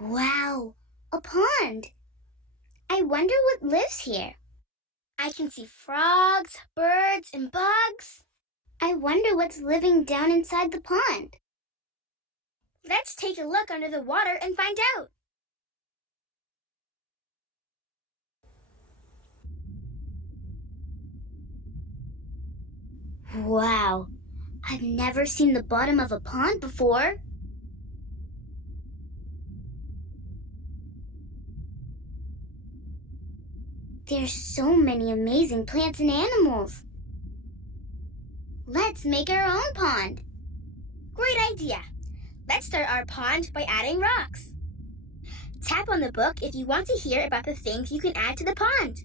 Wow, a pond. I wonder what lives here. I can see frogs, birds, and bugs. I wonder what's living down inside the pond. Let's take a look under the water and find out. Wow, I've never seen the bottom of a pond before. There's so many amazing plants and animals. Let's make our own pond. Great idea. Let's start our pond by adding rocks. Tap on the book if you want to hear about the things you can add to the pond.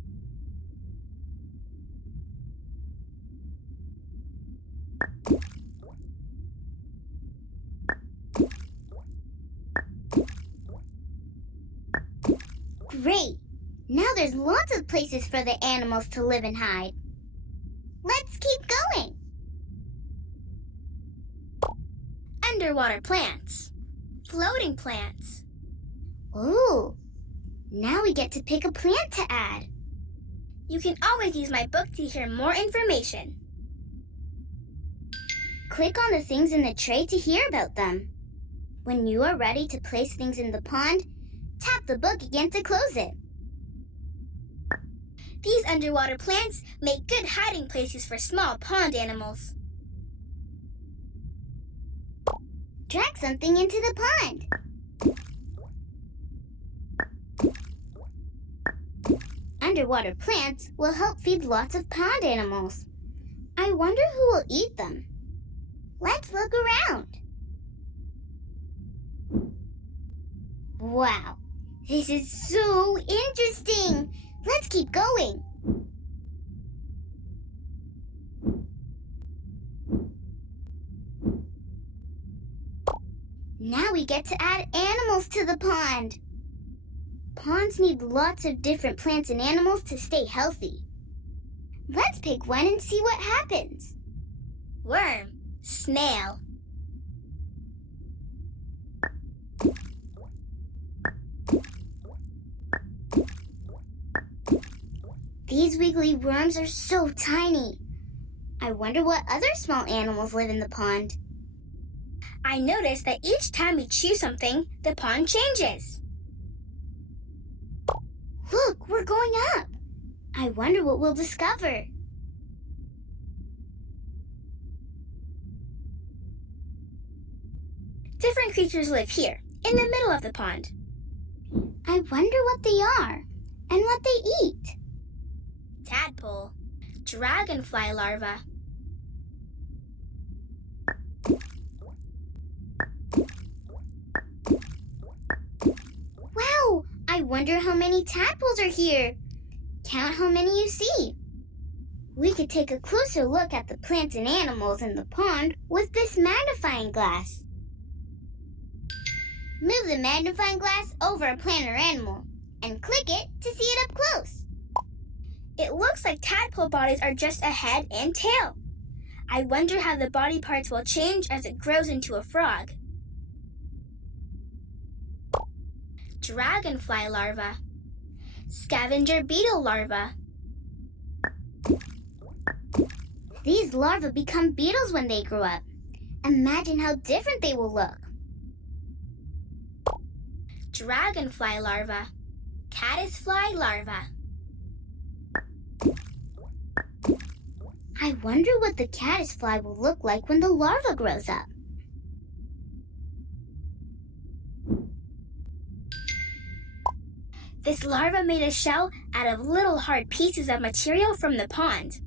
Great! Now there's lots of places for the animals to live and hide. Let's keep going. Underwater plants. Floating plants. Ooh, now we get to pick a plant to add. You can always use my book to hear more information. Click on the things in the tray to hear about them. When you are ready to place things in the pond, tap the book again to close it. These underwater plants make good hiding places for small pond animals. Drag something into the pond. Underwater plants will help feed lots of pond animals. I wonder who will eat them. Let's look around. Wow, this is so interesting. Let's keep going. Now we get to add animals to the pond. Ponds need lots of different plants and animals to stay healthy. Let's pick one and see what happens. Worm, snail. These wiggly worms are so tiny. I wonder what other small animals live in the pond. I noticed that each time we choose something, the pond changes. Look, we're going up. I wonder what we'll discover. Different creatures live here, in the middle of the pond. I wonder what they are and what they eat. Tadpole, Dragonfly Larva. Wow, I wonder how many tadpoles are here. Count how many you see. We could take a closer look at the plants and animals in the pond with this magnifying glass. Move the magnifying glass over a plant or animal and click it to see it up close. It looks like tadpole bodies are just a head and tail. I wonder how the body parts will change as it grows into a frog. Dragonfly larva. Scavenger beetle larva. These larvae become beetles when they grow up. Imagine how different they will look. Dragonfly larva. Caddisfly larva. I wonder what the caddisfly will look like when the larva grows up. This larva made a shell out of little hard pieces of material from the pond.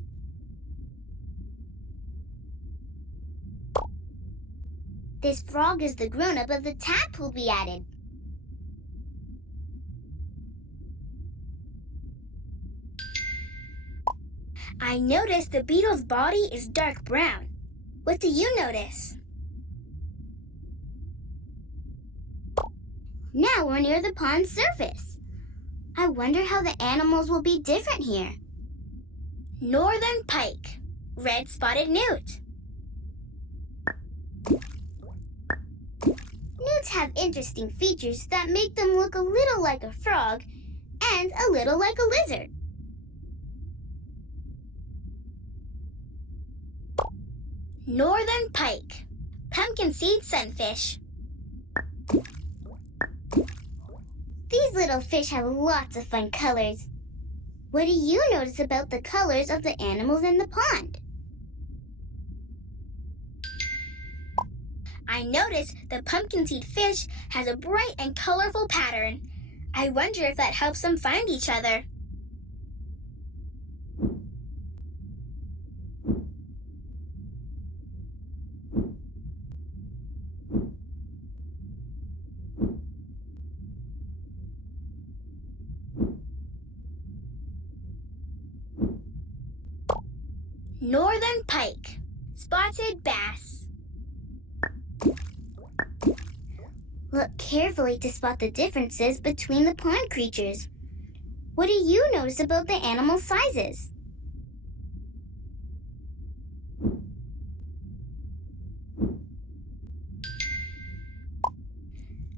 This frog is the grown-up of the tadpole we added. I noticed the beetle's body is dark brown. What do you notice? Now we're near the pond's surface. I wonder how the animals will be different here. Northern pike, red-spotted newt. Newts have interesting features that make them look a little like a frog and a little like a lizard. Northern pike, pumpkin seed sunfish. These little fish have lots of fun colors. What do you notice about the colors of the animals in the pond? I noticed the pumpkin seed fish has a bright and colorful pattern. I wonder if that helps them find each other. Northern pike, spotted bass. Look carefully to spot the differences between the pond creatures. What do you notice about the animal sizes?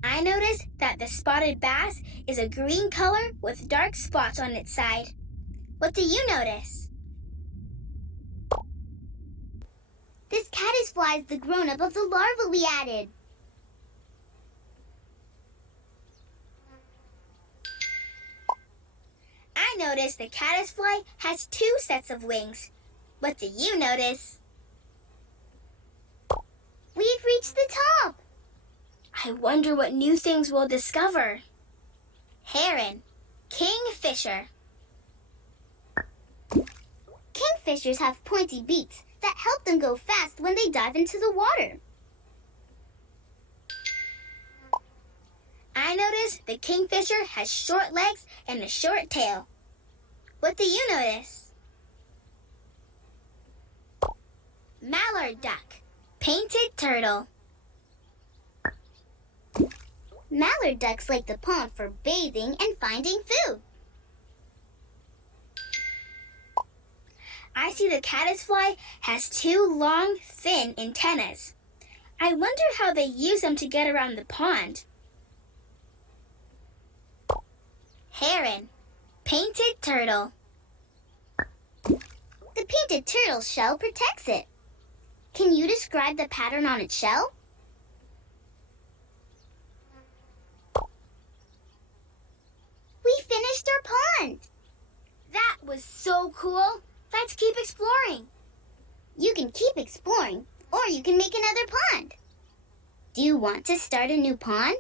I noticed that the spotted bass is a green color with dark spots on its side. What do you notice? This caddisfly is the grown-up of the larva we added. I noticed the caddisfly has 2 sets of wings. What do you notice? We've reached the top. I wonder what new things we'll discover. Heron Kingfisher. Kingfishers have pointy beaks that help them go fast when they dive into the water. I noticed the kingfisher has short legs and a short tail. What do you notice? Mallard duck, painted turtle. Mallard ducks like the pond for bathing and finding food. I see the caddisfly has 2 long, thin antennas. I wonder how they use them to get around the pond. Heron, painted turtle. The painted turtle's shell protects it. Can you describe the pattern on its shell? We finished our pond. That was so cool. Let's keep exploring. You can keep exploring, or you can make another pond. Do you want to start a new pond?